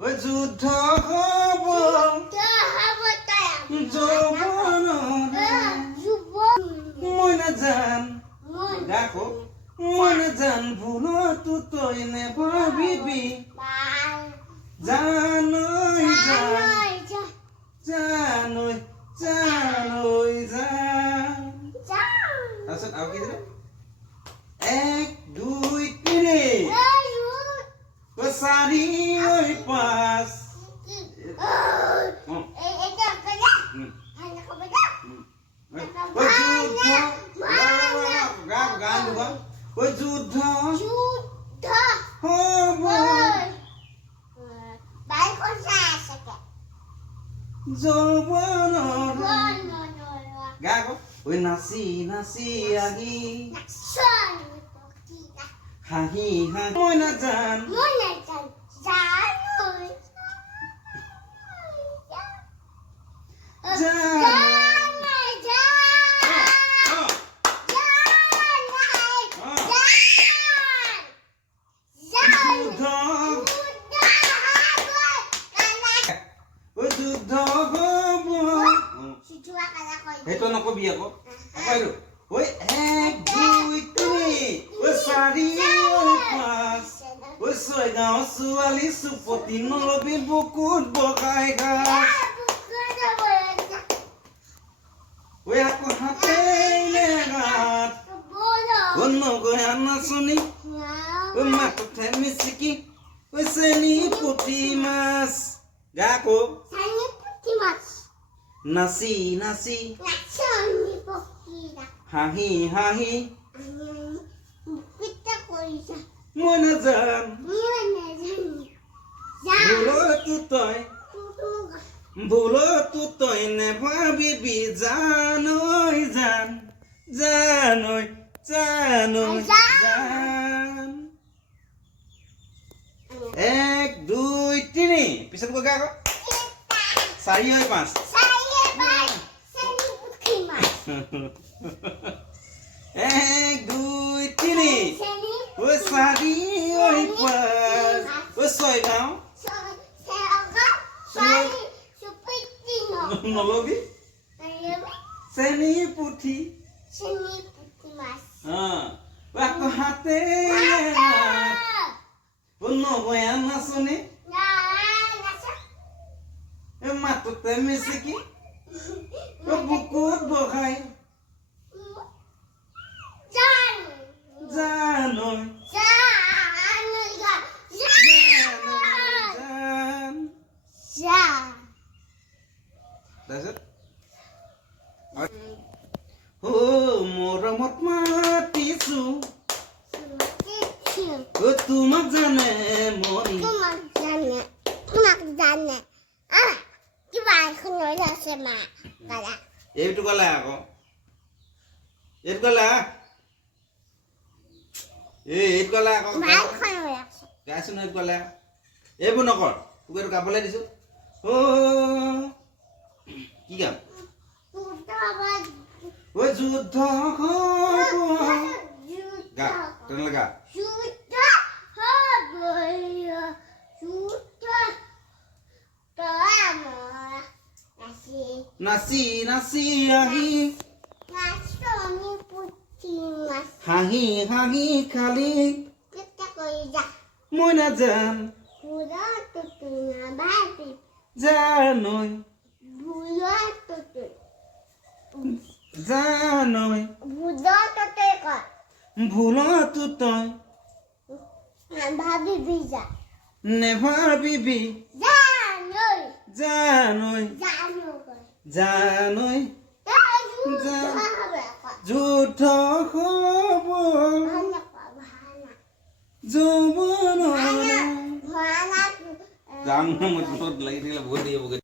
ওই যুদ্ধ হব মই নাজান গাকো মই নাজান ভুলতো তই নেভাবিবি জানৈ জানৈ জানৈ জান তাৰপিছত আৰু কি দিলে 1 2 3 4 5 ওই যুদ্ধ হব যৌবনৰ গাকো ওই নাচি নাচি আহি হাঁহি হাঁহি মই নাজান যুদ্ধ হব সেইটো নকবি আকৌ ওই 1 2 3 ওই 4 5 ওই 6 গাঁও ছোৱালী চুপতি নলবি বুকুত বগাই গাছ ওই আকৌ হাতে নেগাত নগয়া নাচনি ওই মাথে মিচিকি ওই চেনি পুঠি মাছ গাকো নাচি নাচি হাঁহি হাঁহি মই নাজান ভুলতো তই নেভাবিবি জানৈ জান জানৈ জানৈ জান 1 2 3 পিছত গা আকৌ 4 5 1 2 3 ওই 4 ওই 5 ওই 6 গাঁও নলবি চেনি পুঠি আকৌ হাতে নগয়া নাচনি মাততে মিচিকি বুকুত বগাই জানৈ তাৰপিছত মৰমত মাতিছো তোমাক জানে মৰি এইটো কলা আকৌ এইটো কলা এইটো কলা আকৌ গাইছো নহয় এইটো কলা এইবোৰ নকৰ তোক এইটো গাবলৈ দিছো কি গাম ওই যুদ্ধ হব গা তেনেহ'লে গা নাচি নাচি আহি হাঁহি হাঁহি খালি মই নাজান জানৈ জানৈ ভুলতো তই নেভাবিবি জানৈ জানৈ যুদ্ধ হব যৌবনৰ লাগি থাকিলে বহুত দিয়ে